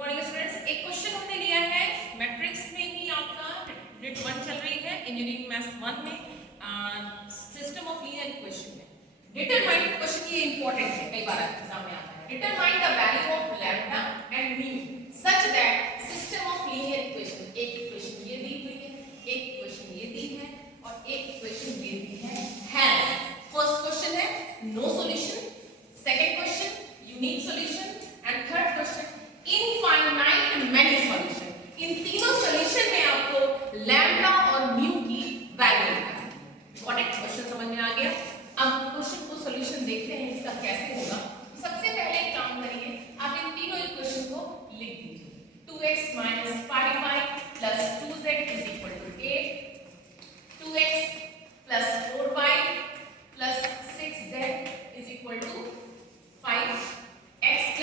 Morning students, एक question हमने लिया है मैट्रिक्स में ही आपका यूनिट 1 चल रही है इंजीनियरिंग मैथ्स 1 में सिस्टम ऑफ लीनियर इक्वेशन में डिटरमाइन क्वेश्चन ये इंपॉर्टेंट है, कई बार एग्जाम में आता है। Determine the value of lambda and mu such that system of linear equation, एक इक्वेशन ये दी हुई है, एक इक्वेशन ये दी है और एक इक्वेशन ये दी है हैज। फर्स्ट क्वेश्चन है no solution, second question unique solution and third question infinite many solution. इन तीनों सॉल्यूशन में आपको लैम्डा और म्यू की वैल्यू निकालनी है। इंपॉर्टेंट क्वेश्चन समझ में आ गया। अब क्वेश्चन को सॉल्यूशन देखते हैं इसका कैसे होगा। सबसे पहले एक काम करिए, आप इन तीनों इक्वेशन को लिख दीजिए। 2x - 5y + 2z = 8, 2x + 4y + 6z = 5, x +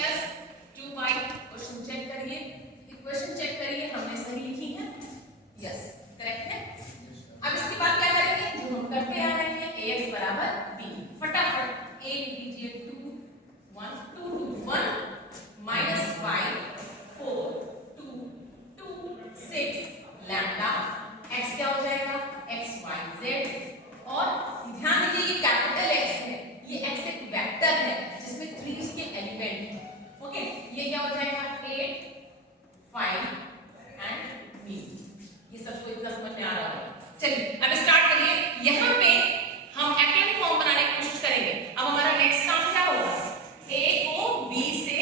2y। Question check करिए, इक्वेशन चेक करिए, हमने सही लिखी है, यस करेक्ट है। अब इसके बाद क्या करेंगे, जो हम करते आ रहे हैं ax = b। फटाफट a लिख दीजिए 2 1 2 2 1 -5 4 2 2 6 लैम्डा x क्या हो जाएगा x y z। और ध्यान दीजिए ये कैपिटल x है, ये x एक वेक्टर है जिसमें 3 इसके एलिमेंट है। ओके, ये क्या हो जाएगा 8 5 एंड b। ये सबको इतना समझ में आ रहा होगा। चलिए अब स्टार्ट करिए। यहाँ पे हम एक्लन फॉर्म बनाने की कोशिश करेंगे। अब हमारा नेक्स्ट काम क्या होगा, a को b से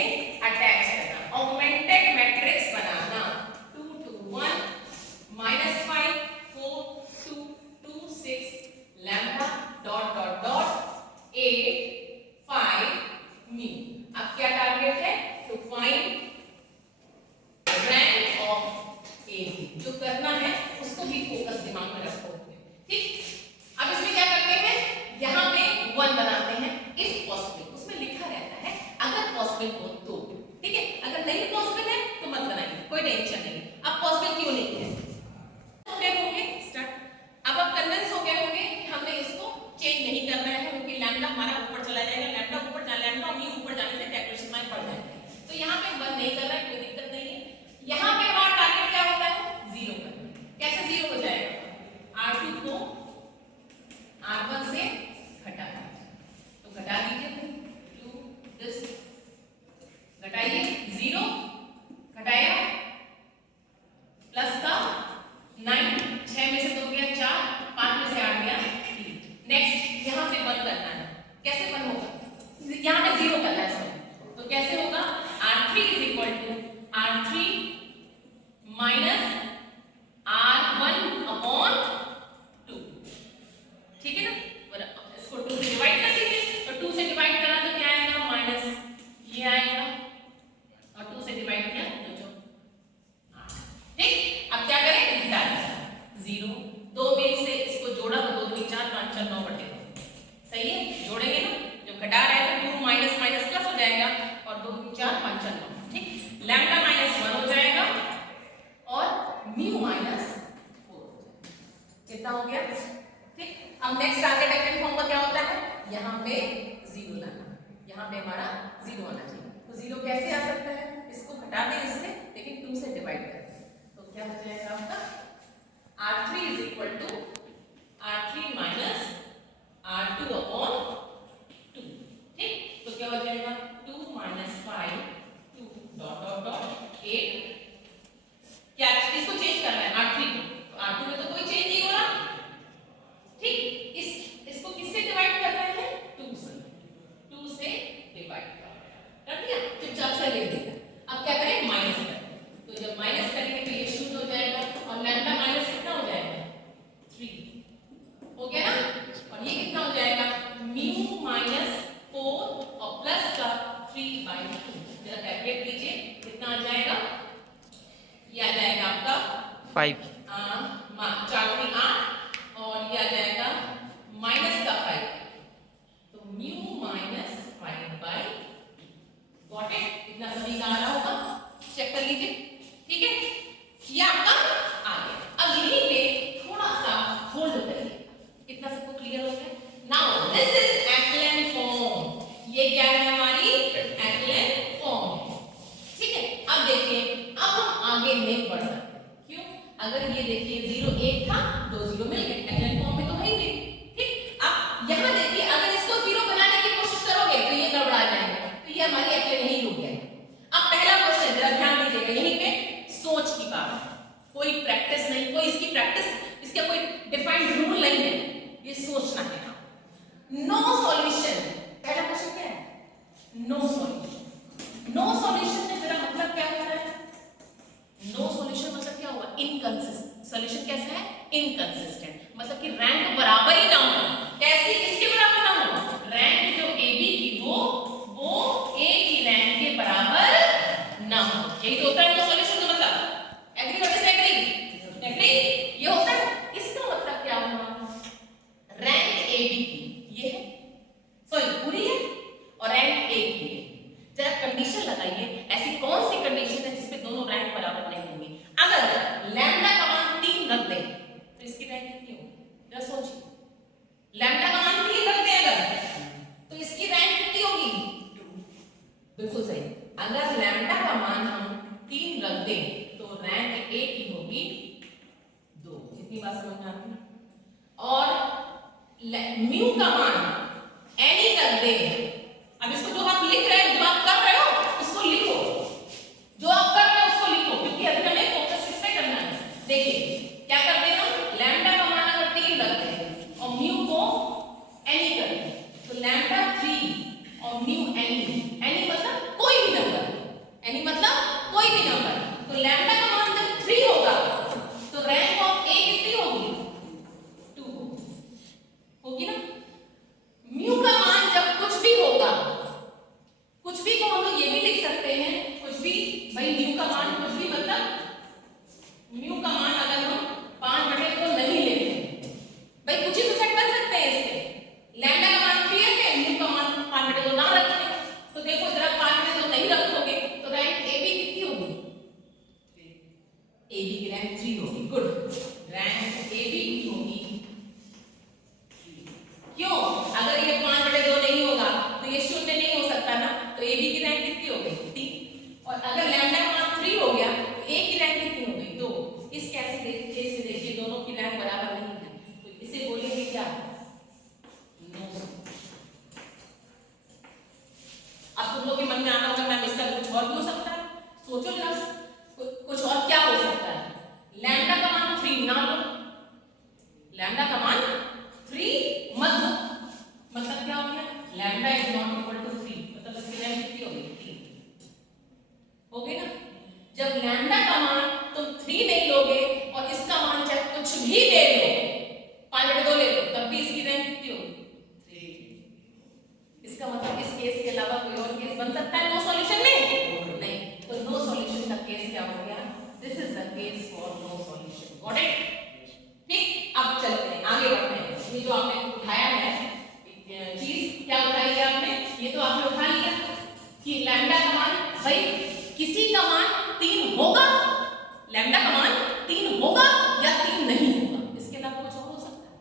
अटैच करना, ऑगमेंटेड मैट्रिक्स बनाना। 2 2 1 -5 4 2 2 6 lambda dot dot dot 8 5 mu. अब क्या टारगेट है, टू फाइंड रैंक ऑफ ए। जो करना है उसको भी फोकस दिमाग में रखो, ठीक। अब इसमें क्या करते हैं, यहाँ पे 1 बनाते हैं इफ पॉसिबल, उसमें लिखा रहता है अगर पॉसिबल हो तो, ठीक है। अगर नहीं पॉसिबल है तो मत बनाइए, कोई टेंशन नहीं। अब पॉसिबल क्यों नहीं है, हो गए होंगे स्टार्ट। अब आप कन्विंस हो गए होंगे कि हमने इसको चेंज नहीं करना है क्योंकि लैम्डा हमारा ऊपर चला जाएगा, लैम्डा ऊपर जा, लैम्डा और म्यू ऊपर जाने से कैलकुलेशन में पड़ जाएगा। तो यहाँ पे बंद नहीं करना है, कोई दिक्कत नहीं है। यहाँ पे हमारा टारगेट क्या होता है, 0 करना। कैसे 0 हो जाएगा, R2 को R1 से घटा दीजिए, तो घटा दीजिए 2 दिस, घटाइए 0 घटाया प्लस का 9, 6 में से 2 गया 4, 5 में से 8 गया 3। नेक्स्ट यहाँ पे बंद करना है, कैसे बंद होगा, यहाँ पे 0 करना है सब, तो कैसे होगा R3 = R3 - R1/2, ठीक है ना। और इसको 2 से डिवाइड कर दीजिए, तो 2 से डिवाइड करा तो क्या आएगा, माइनस ये आएगा और 2 से डिवाइड किया तो जो 8, ठीक। अब क्या करें, घटा दीजिए 0, 2 में से इसको जोड़ा तो 2 दूनी 4 5 4 9 बटे 2, सही है। जोड़ेंगे ना, जब घटा रहे हैं तो 2 माइनस माइनस प्लस हो जाएगा और 2 दूनी 4 5 4 9, ठीक। लैम्डा -1 हो जाएगा और म्यू -4 हो जाएगा। कितना हो गया, ठीक। अब नेक्स्ट टारगेट एक्शन फॉर्म का क्या होता है, यहाँ पे 0 लाना, यहाँ पे हमारा 0 आना चाहिए। तो 0 कैसे आ सकता है, इसको घटा दें इससे, लेकिन 2 से डिवाइड कर दें, तो क्या हो जाएगा आपका R3 = R3 - R2/2, ठीक। तो क्या हो जाएगा 2 - 5 2 डॉट डॉट डॉट 8। क्या इसको चेंज करना है R3 को, तो R2 में तो कोई चेंज नहीं हो रहा, ठीक। इसको किससे डिवाइड कर रहे हैं, 2 से डिवाइड कर दिया, चुपचाप से ले लिया। अब क्या करें, माइनस करें, तो जब माइनस करेंगे तो ये शून्य हो जाएगा और लैम्डा माइनस कितना हो जाएगा 3 हो गया ना। और ये कितना हो जाएगा म्यू -4 और प्लस का 3/2। जरा कैलकुलेट कीजिए कितना आ जाएगा, ये आ जाएगा आपका 5 4 × 8 और ये आ जाएगा माइनस का 5, तो म्यू -5/, गॉट इट। इतना सभी का आ रहा होगा, चेक कर लीजिए, ठीक है। ये आपका आ गया। अब यहीं पे थोड़ा सा होल्ड करिए, कितना सबको क्लियर हो गया। नाउ दिस इज एक्लन फॉर्म, ये क्या है हमारी एक्लन फॉर्म, ठीक है। अब देखिए कोई प्रैक्टिस नहीं, कोई इसकी प्रैक्टिस, इसका कोई डिफाइंड रूल नहीं है, ये सोचना है। नो सॉल्यूशन, पहला क्वेश्चन क्या है? No solution. नो सॉल्यूशन में मेरा मतलब क्या होता है? नो सॉल्यूशन मतलब क्या हुआ? इनकंसिस्टेंट। सॉल्यूशन कैसा है? इनकंसिस्टेंट, मतलब कि रैंक बराबर ही ना हो। कैसी? किसके बराबर ना हो? रैंक जो ए बी की वो ए की रैंक के बराबर ना हो। यही तो होता है नो सॉल्यूशन का मतलब। एग्री और डिसएग्री? एग्री, ये होता है। इसका मतलब क्या हुआ? रैंक ए बी की ये है, सॉरी पूरी है, और रैंक ए की है। जरा कंडीशन लगाइए, ऐसी कौन सी कंडीशन है जिसमें दोनों रैंक बराबर नहीं होंगी? अगर लैम्डा का मान 3 रख दें तो इसकी रैंक कितनी होगी? जरा सोचिए, लैम्डा का मान 3 रख दें अगर, तो इसकी रैंक कितनी होगी? 2। बिल्कुल सही। अगर लैम्डा का मान हम 3 रख दें तो रैंक ए की होगी 2। इतनी बात समझ में आती है? और म्यू का मान एनी रख दें। अब इसको जो आप लिख रहे हैं, जो आप कर रहे हो उसको लिखो, जो आप कर रहे हो उसको लिखो, क्योंकि अभी हमें फोकस किस पे करना है। देखिए क्या करते हैं हम, लैम्डा का मान अगर 3 रखते हैं और म्यू को एनी करते हैं, तो लैम्डा 3 और म्यू एनी, एनी मतलब कोई भी नंबर, एनी मतलब कोई भी नंबर, तो लैम्डा का मान जब 3 होगा तो रैंक ऑफ ए कितनी होगी? 2 होगी ना। म्यू का मान जब कुछ भी होगा, कुछ भी को हम लोग ये भी लिख सकते हैं, कुछ भी भाई म्यू का मान कुछ भी मतलब म्यू का मान अगर हम 5/2 नहीं लेते भाई, कुछ ही तो सेट कर सकते हैं इसके। लैम्डा का मान 3 है, म्यू का मान 5/2 ना रखते, तो देखो जरा 5/2 नहीं रखोगे तो रैंक ए बी कितनी होगी? ए बी की रैंक 3 होगी। गुड, रैंक ए बी की होगी। क्यों? अगर ये 5/2 नहीं होगा तो ये 0 नहीं हो सकता ना, तो ए बी की रैंक कितनी हो गई? 3। और अगर लैम्डा का मान 3 हो गया तो ए की रैंक कितनी हो गई? 2। इस केस से देखिए दोनों की रैंक बराबर नहीं है, तो इसे बोलेंगे क्या? नो। अब तुम लोग के मन में आना होगा मैम इसका कुछ और भी हो सकता है, सोचो जरा, कुछ और क्या हो सकता है? लैम्डा का मान 3 ना लो, लैम्डा का मान 3 मत लो, मतलब क्या हो गया? Lambda is not equal to 3, मतलब इसकी रैंक कितनी हो गई? 3 हो गई ना। जब लैम्डा का मान तुम 3 नहीं लोगे और इसका मान चाहे कुछ भी ले लो, 5/2 ले लो, तब भी इसकी रैंक कितनी होगी? 3। इसका मतलब इस केस के अलावा कोई और केस बन सकता है नो सॉल्यूशन में? नहीं। तो नो सॉल्यूशन का केस क्या हो गया? This is the case for no solution. Got it? ठीक, अब चलते हैं, आगे बढ़ते हैं। ये जो आपने उठाया है चीज, क्या उठाई है आपने? ये तो आपने उठा लिया कि लैम्डा का मान, भाई किसी का मान 3 होगा, लैम्डा का मान 3 होगा या 3 नहीं होगा, इसके अलावा कुछ और हो सकता है?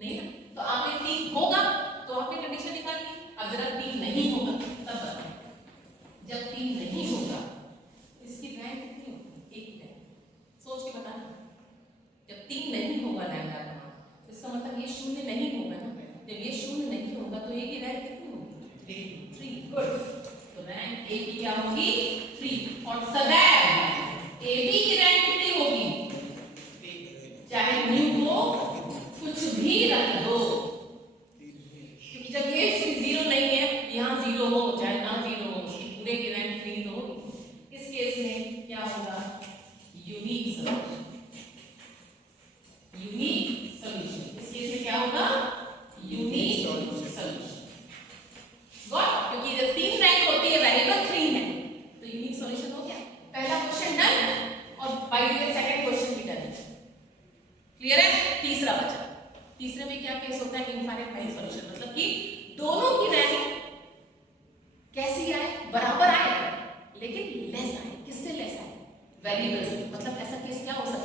नहीं ना। तो आपने 3 होगा तो आपने कंडीशन निकाली। अब जरा 3 नहीं होगा तब बताएं। जब 3 नहीं होगा इसकी रैंक कितनी होगी? 1 रैंक। सोच के बताना। जब 3 नहीं होगा लैम्डा का मान, तो इसका मतलब ये 0 नहीं होगा ना। जब ये 0 नहीं होगा तो ए की रैंक कितनी होगी? 3। गुड, तो रैंक ए की क्या होगी? 3। और सदैव ए बी की रैंक कितनी होगी? चाहे म्यू को कुछ भी रख दो, क्योंकि जब ये 0 नहीं है, यहाँ 0 हो चाहे ना 0 हो, उसकी पूरे की रैंक 3 तो होगी। इस केस में क्या होगा? Unique solution. Unique solution. इस केस में क्या होगा? Unique solution. गॉट? क्योंकि जब 3 रैंक होती है, वेरिएबल 3 है, तो यूनिक सॉल्यूशन हो गया। पहला क्वेश्चन डन, और by the way second question भी डन। क्लियर है? तीसरा बचा। तीसरे में क्या केस होता है? इनफाइनाइट मैनी सॉल्यूशन, मतलब कि दोनों की रैंक कैसी आए? बराबर आए, लेकिन लेस आए। किससे लेस आए? वेरिएबल से। मतलब ऐसा केस क्या हो सकता है?